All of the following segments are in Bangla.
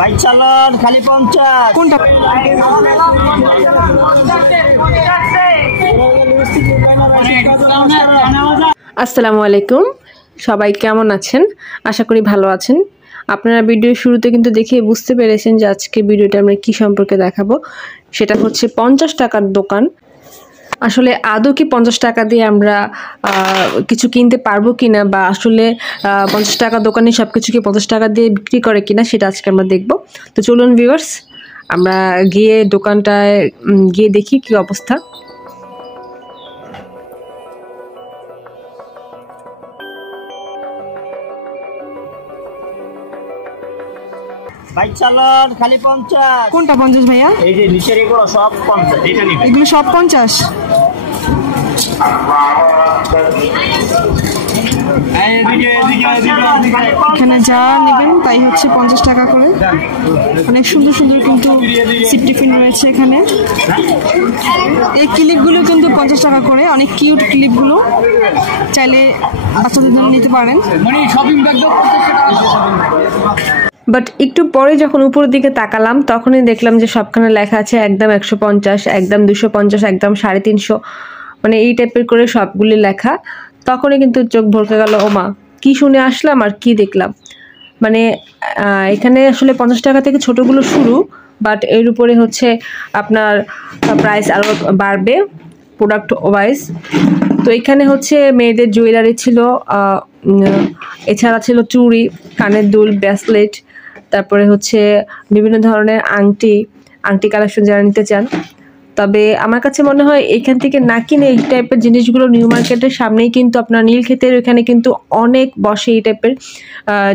বাইক চালান খালি 50 কোনটা? আসসালামু আলাইকুম, সবাই কেমন আছেন? আশা করি ভালো আছেন। আপনারা ভিডিও শুরুতে কিন্তু দেখে বুঝতে পেরেছেন যে আজকে ভিডিওটা আমরা কি সম্পর্কে দেখাবো। সেটা হচ্ছে 50 টাকার দোকান। আসলে আদৌ কি 50 টাকা দিয়ে আমরা কিছু কিনতে পারবো কিনা, বা আসলে 50 টাকার দোকানে সব কিছু কি 50 টাকা দিয়ে বিক্রি করে কিনা, সেটা আজকে আমরা দেখব। তো চলুন ভিউয়ার্স, আমরা গিয়ে দোকানটায় গিয়ে দেখি কি অবস্থা। বাইক চালান খালি 50। কোনটা 50 ভাইয়া? এই যে নিচের এগুলো সব 50, এটা নিবেন। এগুলো সব 50? এখানে যা নেবেন তাই হচ্ছে 50 টাকা করে। অনেক সুন্দর সুন্দর কিন্তু সিট টিফিন রয়েছে এখানে। এই ক্লিপগুলো কিন্তু 50 টাকা করে, অনেক কিউট ক্লিপগুলো, চাইলে বাচ্চাদের জন্য নিতে পারেন। বাট একটু পরে যখন উপরের দিকে তাকালাম তখনই দেখলাম যে সবখানে লেখা আছে একদম 150, একদম 250, একদম 350, মানে এই টাইপের করে সবগুলি লেখা। তখনই কিন্তু চোখ ভরকে গেল, ওমা কি শুনে আসলাম আর কি দেখলাম। মানে এখানে আসলে 50 টাকা থেকে ছোটগুলো শুরু, বাট এর উপরে হচ্ছে আপনার প্রাইস আরও বাড়বে প্রোডাক্ট ওয়াইজ। তো এখানে হচ্ছে মেয়েদের জুয়েলারি ছিল, এছাড়া ছিল চুড়ি, কানের দুল, ব্রেসলেট, তারপরে হচ্ছে বিভিন্ন ধরনের আংটি কালেকশন যারা নিতে চান। তবে আমার কাছে মনে হয় এখান থেকে না কিনে এই টাইপের জিনিসগুলো নিউ মার্কেটের সামনেই কিন্তু আপনার নীলক্ষেতের ওখানে কিন্তু অনেক বসে এই টাইপের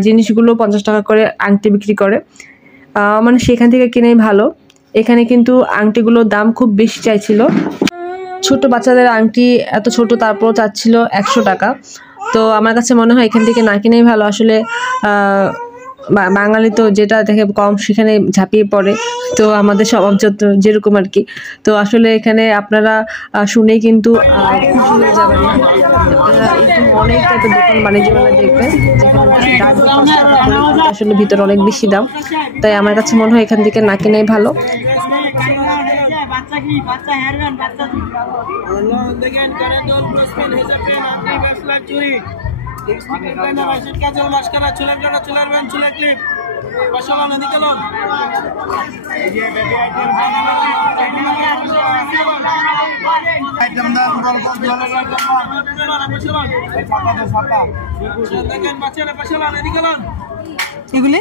জিনিসগুলো 50 টাকা করে আংটি বিক্রি করে, মানে সেখান থেকে কিনেই ভালো। এখানে কিন্তু আংটিগুলোর দাম খুব বেশি চাইছিল। ছোট বাচ্চাদের আংটি এত ছোট, তারপরও চাচ্ছিল 100 টাকা। তো আমার কাছে মনে হয় এখান থেকে না কিনেই ভালো। আসলে বাঙালি তো যেটা দেখে কম সেখানে ঝাঁপিয়ে পড়ে, তো আমাদের স্বভাব যত যেরকম আর কি। তো আসলে এখানে আপনারা শুনেই কিন্তু খুশি হয়ে যাবেন না। আপনারা এরকম অনেক টাইপের দোকান বাণিজ্য মেলা দেখবেন যেখানে আসলে ভিতরে অনেক বেশি দাম। তাই আমার কাছে মনে হয় এখান থেকে না কিনেই ভালো। এগুলি